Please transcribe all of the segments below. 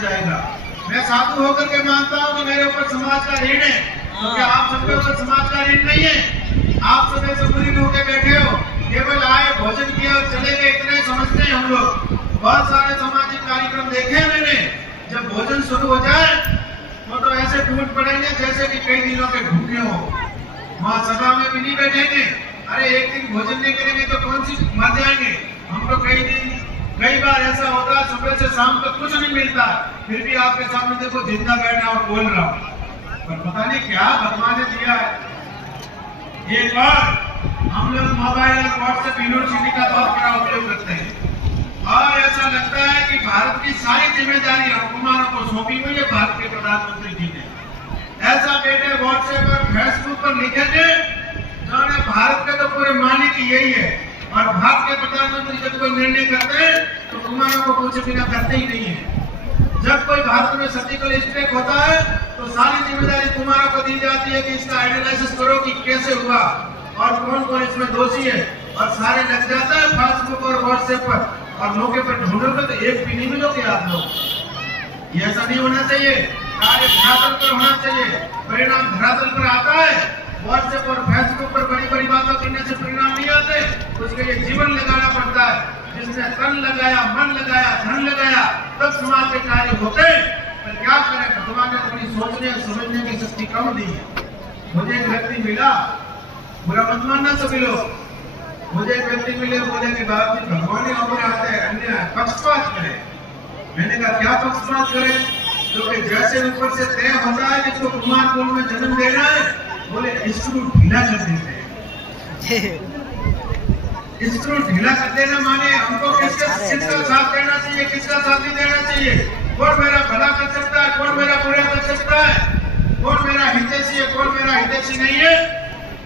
जाएगा। मैं साधु होकर के मानता हूँ कि मेरे ऊपर समाज का ऋण है, क्योंकि आप सबके ऊपर समाज का ऋण नहीं है। आप सब ऐसे बुरी होकर बैठे हो, केवल आए भोजन किया और चले गए, इतने समझते हैं हम लोग। बहुत सारे सामाजिक कार्यक्रम देखे हैं मैंने, जब भोजन शुरू हो जाए तो ऐसे टूट पड़ेंगे जैसे कि कई दिनों के भूखे हो। वहाँ सभा में भी नहीं बैठेंगे, अरे एक दिन भोजन नहीं करेंगे तो कौन सी मर जाएंगे। हम तो कई बार ऐसा होता है, सुबह से शाम तक कुछ नहीं मिलता, फिर भी आपके सामने देखो जिंदा बैठा और बोल रहा हूँ, पर पता नहीं क्या भगवान ने दिया है। एक बार हम लोग मोबाइल और व्हाट्सएप यूनिवर्सिटी का बहुत बड़ा उपयोग करते हैं, और ऐसा लगता है कि भारत की सारी जिम्मेदारी हुक्मरानों को सौंपी हुई है भारत के प्रधानमंत्री जी ने। ऐसा बेटे व्हाट्सएप और फेसबुक पर लिखेंगे जो भारत के तो पूरे मालिक यही है, और भारत के प्रधानमंत्री जब कोई निर्णय करते हैं तो हुक्मरानों को पूछे बिना करते ही नहीं है। जब कोई भारत में सर्जिकल स्ट्राइक होता है तो सारी जिम्मेदारी हुक्मरानों को दी जाती है कि इसका एनालिसिस करो कि कैसे हुआ और कौन कौन इसमें दोषी है, और सारे लग जाता है फेसबुक और व्हाट्सएप पर, और मौके पर ढूंढोगे तो एक भी नहीं मिलोगे आप लोग। ये ऐसा नहीं होना चाहिए, कार्य धरातल पर होना चाहिए, परिणाम धरातल पर आता है। व्हाट्सएप और फेसबुक पर बड़ी बड़ी बातों करने से परिणाम नहीं आते, उसके लिए जीवन लगाना पड़ता है। जिसने तन लगाया, मन लगाया, धन लगाया, तब समाज के कार्य होते। पर क्या करें, भगवान ने अपनी सोचने और समझने की शक्ति कम दी है। मुझे एक व्यक्ति मिला, बुरा मत मानना सभी लोग, मुझे एक व्यक्ति मिले, बोले कि बाप जी भगवान ही हमारे हाथ है, अन्य पक्षपात करे। मैंने कहा क्या पक्षपात करे, क्योंकि जैसे ऊपर से तय होता है जिसको कुमार कुल में जन्म देना है, बोले स्क्रू ढीला कर देते हैं। स्क्रू ढीला कर देना माने हमको किसका साथ देना चाहिए, किसका साथ नहीं देना चाहिए, कौन मेरा भला कर सकता है, कौन मेरा बुरा कर सकता है, कौन मेरा हितैषी है, कौन मेरा हितैषी नहीं है,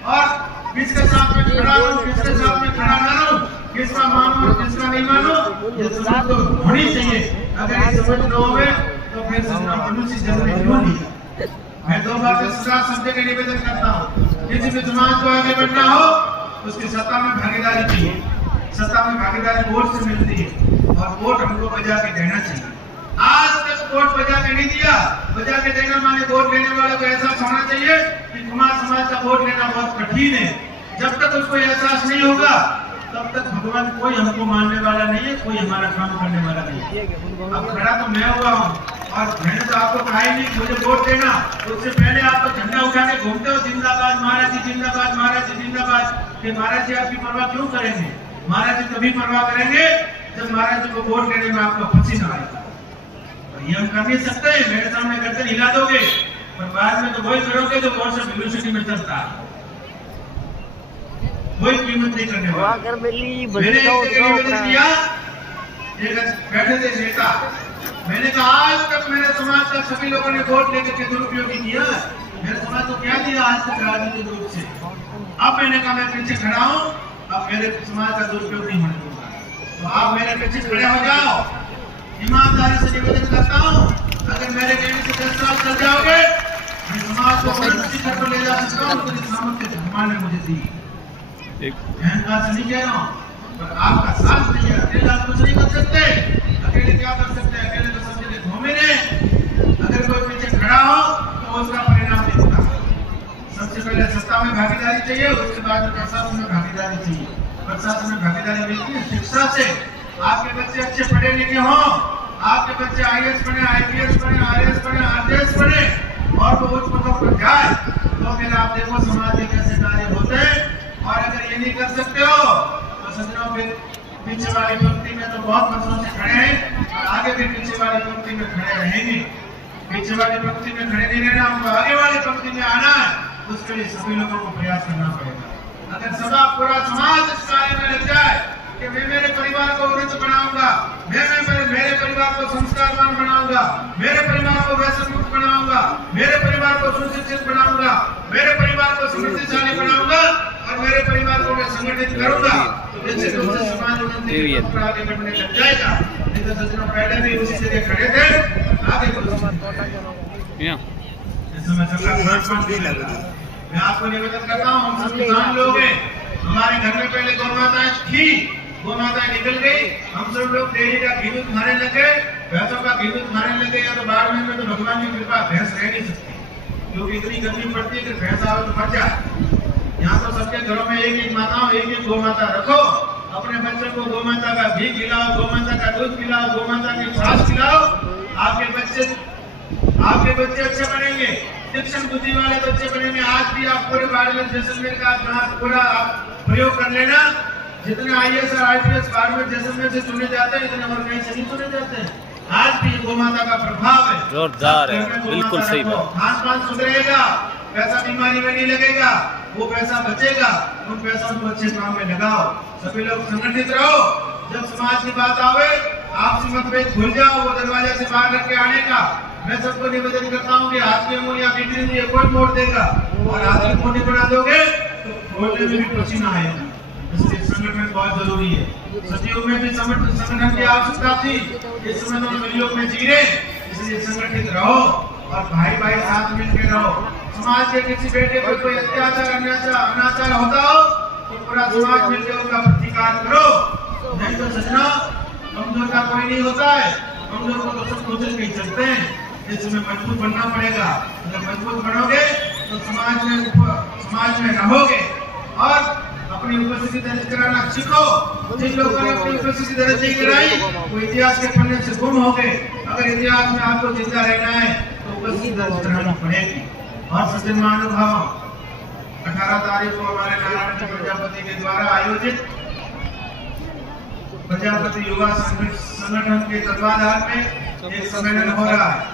और किसके साथ में खड़ा हूँ, किसके साथ में खड़ा ना रहूं, किसका मानो और किसका नहीं मानो, ये समझ तो होनी चाहिए। अगर ये समझ न होवे तो फिर मनुष्य जन्म क्यों नहीं। मैं दो बातें साफ शब्द के निवेदन करता हूँ, किसी भी समाज को आगे बढ़ना हो उसकी सत्ता में भागीदारी चाहिए। सत्ता में भागीदारी वोट से मिलती है, और वोट हमको बजा के देना चाहिए। आज तक वोट बजा के नहीं दिया, बजा के देना माने वोट लेने वाले को एहसास होना चाहिए कि कुमार समाज का वोट लेना बहुत कठिन है। जब तक उसको एहसास नहीं होगा तब तक भगवान कोई हमको मानने वाला नहीं है, कोई हमारा काम करने वाला नहीं है। अब खड़ा तो मैं हुआ हूँ, और मैंने तो आपको कहा ही नहीं मुझे वोट देना, उससे पहले आप तो झंडा उठा के घूमते हो, जिंदाबाद महाराज जी, जिंदाबाद महाराज जी, जिंदाबाद। कि महाराज जी आपकी परवाह क्यों करेंगे, महाराज जी तभी परवाह करेंगे जब महाराज जी को वोट देने में आपका पसीना आएगा। ये हम कर नहीं सकते, मेरे सामने गर्दन हिला दोगे, पर बाद में तो वही करोगे जो व्हाट्सएप यूनिवर्सिटी में चलता है, कोई कीमत नहीं करने वाला। मैंने निवेदन किया, बैठे थे नेता, मैंने कहा आज तक मेरे समाज का सभी लोगों ने वोट लेकर के दुरुपयोग किया, मेरे समाज को क्या दिया आज तक राजनीतिक रूप से। अब मैंने कहा मैं पीछे खड़ा हूँ, अब मेरे समाज का दुरुपयोग नहीं होने दूंगा, तो आप मेरे पीछे खड़े हो जाओ। ईमानदारी से निवेदन करता हूँ, अगर मेरे कहने से 10 साल चल जाओगे, मैं समाज को उन्नत शिखर पर ले जा सकता हूँ, तो सामर्थ्य भगवान ने मुझे दी। अहंकार से नहीं कह रहा हूँ, पर आपका साथ नहीं है, अकेले आप कुछ नहीं कर सकते। अकेले क्या कर सकते हैं, अकेले तो सब जगह घूमे ने। अगर कोई पीछे खड़ा हो तो उसका परिणाम दिखता है। सबसे पहले सत्ता में भागीदारी चाहिए, उसके बाद प्रशासन में भागीदारी चाहिए। प्रशासन में भागीदारी मिलती है शिक्षा से। आपके बच्चे अच्छे पढ़े लिखे हों, आपके बच्चे IAS बने, IPS बने, RS बने, RDS बने, और वो उच्च पदों पर जाए, तो फिर आप देखो समाज में कैसे कार्य होते हैं। और अगर ये नहीं कर सकते हो तो सज्जनों, फिर पीछे वाली पंक्ति में तो बहुत वर्षों से खड़े हैं, और आगे भी पीछे वाली पंक्ति में खड़े रहेंगे। पीछे वाली पंक्ति में खड़े नहीं रहना, हमको आगे वाली पंक्ति में आना है, उसके लिए सभी लोगों को प्रयास करना पड़ेगा। अगर सदा पूरा समाज इस कार्य में लग जाए कि मैं मेरे परिवार को उन्नत बनाऊंगा, मैं मेरे परिवार को संस्कारवान बनाऊंगा, मेरे परिवार को व्यसन मुक्त बनाऊंगा, मेरे परिवार को सुशिक्षित बनाऊंगा, मेरे परिवार को समृद्धिशाली बनाऊंगा, और मेरे परिवार को मैं संगठित करूंगा, तो जैसे दूसरे समाज उन्नति आगे बढ़ने लग जाएगा। नहीं तो सज्जनों पहले भी उसी जगह खड़े थे, आगे मैं आपको निवेदन करता हूँ, हम सब किसान लोग हैं, हमारे घर में पहले गौ माताएं थी, गौ माताएं निकल गई, हम सब लोग डेयरी का घी दूध खाने लगे, भैंसों का विद्युत खाने लगे या तो बाड़मेर में तो भगवान की कृपा भैंस रह नहीं सकती, क्योंकि इतनी गर्मी पड़ती है कि भैंस आवे तो मर जाए। यहाँ तो सबके घरों में एक एक माताओं, एक एक गौ माता रखो, अपने बच्चों को गौ माता का घी खिलाओ, गौ माता का दूध पिलाओ, गौ माता की छाछ खिलाओ। आपके बच्चे अच्छे बनेंगे, तीक्ष्ण बुद्धि वाले बच्चे बनेंगे। आज भी आप पूरे बाड़मेर जैसलमेर का पूरा आप प्रयोग कर लेना। जितने IAS और IPS बाड़मेर जैसलमेर से चुने जाते हैं, इतने और कहीं से नहीं चुने जाते हैं। आज भी गौ माता का प्रभाव है, जोरदार है, बिल्कुल सही बात। खान पान सुधरेगा, पैसा बीमारी में नहीं लगेगा, वो पैसा बचेगा, उन पैसों को अच्छे काम में लगाओ। सभी लोग संगठित रहो। जब समाज की बात आवे, आपसी मतभेद भूल जाओ, वो दरवाजे से बाहर करके आने का। मैं सबको निवेदन करता हूँ कि हाथ की उंगलियां बीती नहीं है, कोई मोड़ देगा, और हाथ की मोटी बना दोगे तो बोलने में भी पसीना आएगा। इसलिए संगठन बहुत जरूरी है। सतयुग में भी संगठन की आवश्यकता थी, इस समय तो कलयुग में जी रहे, इसलिए संगठित रहो और भाई भाई साथ मिलकर रहो। समाज के किसी बेटे पर कोई अत्याचार अनाचार होता हो तो पूरा समाज मिलकर उसका प्रतिकार करो। नहीं तो सजना, कमजोर का कोई नहीं होता है, कमजोर को तो सब कुचल के चलते हैं। इसमें मजबूत बनना पड़ेगा। अगर मजबूत बनोगे तो समाज में रहोगे और अपनी उपस्थिति दर्ज कराना सीखो। जिन लोगों ने अपनी उपस्थिति दर्ज नहीं कराई वो इतिहास के पन्ने से गुम हो गए। अगर इतिहास में आपको जिंदा रहना है तो उपस्थिति दर्ज करानी पड़ेगी। और सज्जन महानुभाव, 18 तारीख को हमारे नारायण प्रजापति के द्वारा आयोजित प्रजापति युवा संगठन के तत्वाधान में एक सम्मेलन हो रहा है।